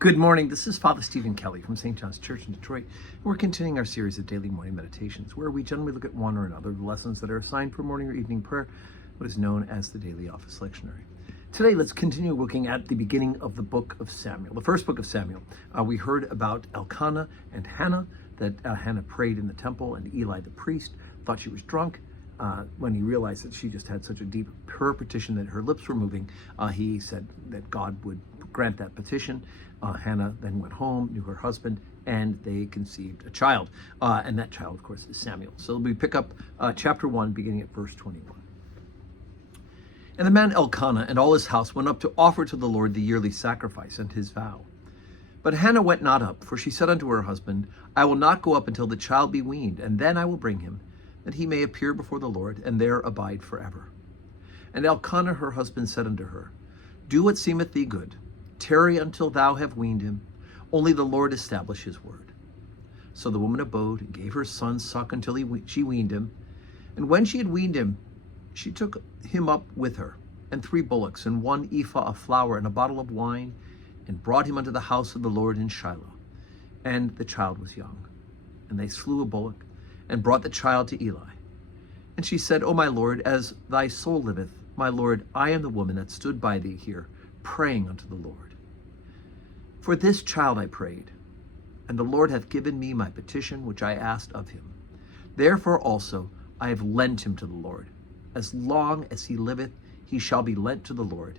Good morning. This is Father Stephen Kelly from St. John's Church in Detroit. And we're continuing our series of daily morning meditations, where we generally look at one or another of the lessons that are assigned for morning or evening prayer, what is known as the Daily Office Lectionary. Today, let's continue looking at the beginning of the book of Samuel, the first book of Samuel. We heard about Elkanah and Hannah, that Hannah prayed in the temple, and Eli the priest thought she was drunk. When he realized that she just had such a deep prayer petition that her lips were moving, he said that God would grant that petition. Hannah then went home, knew her husband, and they conceived a child. And that child, of course, is Samuel. So we pick up chapter 1, beginning at verse 21. And the man Elkanah and all his house went up to offer to the Lord the yearly sacrifice and his vow. But Hannah went not up, for she said unto her husband, I will not go up until the child be weaned, and then I will bring him, that he may appear before the Lord, and there abide forever. And Elkanah her husband said unto her, Do what seemeth thee good. Tarry until thou have weaned him. Only the Lord establish his word. So the woman abode, and gave her son suck until she weaned him. And when she had weaned him, she took him up with her, and 3 bullocks, and 1 ephah of flour, and a bottle of wine, and brought him unto the house of the Lord in Shiloh. And the child was young. And they slew a bullock, and brought the child to Eli. And she said, O my Lord, as thy soul liveth, my Lord, I am the woman that stood by thee here, praying unto the Lord. For this child I prayed, and the Lord hath given me my petition which I asked of him. Therefore also I have lent him to the Lord. As long as he liveth, he shall be lent to the Lord.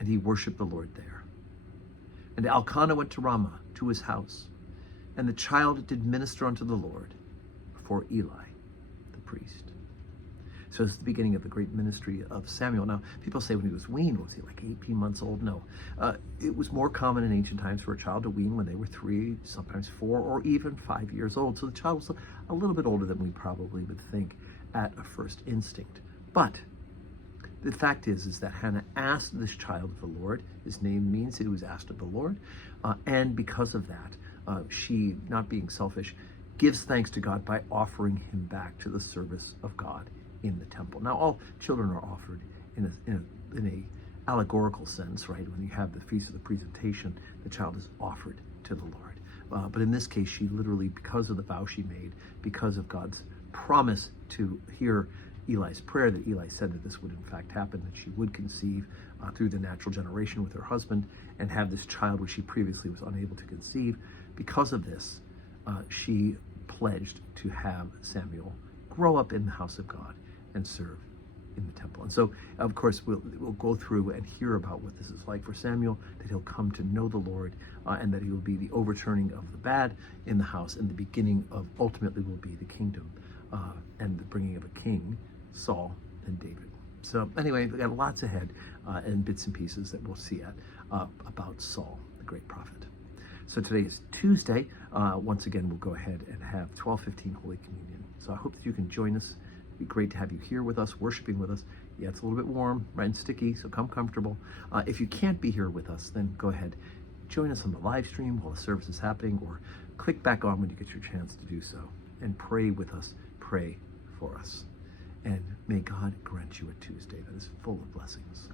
And he worshipped the Lord there. And Elkanah went to Ramah, to his house, and the child did minister unto the Lord before Eli, the priest. So it's the beginning of the great ministry of Samuel. Now, people say when he was weaned, was he like 18 months old? No. It was more common in ancient times for a child to wean when they were 3, sometimes 4, or even 5 years old. So the child was a little bit older than we probably would think at a first instinct. But the fact is that Hannah asked this child of the Lord. His name means he was asked of the Lord. And because of that, she, not being selfish, gives thanks to God by offering him back to the service of God in the temple. Now, all children are offered in a allegorical sense, right? When you have the Feast of the Presentation, the child is offered to the Lord. But in this case, she literally, because of the vow she made, because of God's promise to hear Eli's prayer, that Eli said that this would in fact happen, that she would conceive through the natural generation with her husband and have this child which she previously was unable to conceive. Because of this, she pledged to have Samuel grow up in the house of God and serve in the temple. And so, of course, we'll go through and hear about what this is like for Samuel, that he'll come to know the Lord, and that he will be the overturning of the bad in the house, and the beginning of ultimately will be the kingdom and the bringing of a king, Saul and David. So anyway, we've got lots ahead and bits and pieces that we'll see about Saul, the great prophet. So today is Tuesday. Once again, we'll go ahead and have 12:15 Holy Communion. So I hope that you can join us. It'd be great to have you here with us, worshiping with us. Yeah, it's a little bit warm, right, and sticky, so come comfortable. If you can't be here with us, then go ahead, join us on the live stream while the service is happening, or click back on when you get your chance to do so, and pray with us, pray for us. And may God grant you a Tuesday that is full of blessings.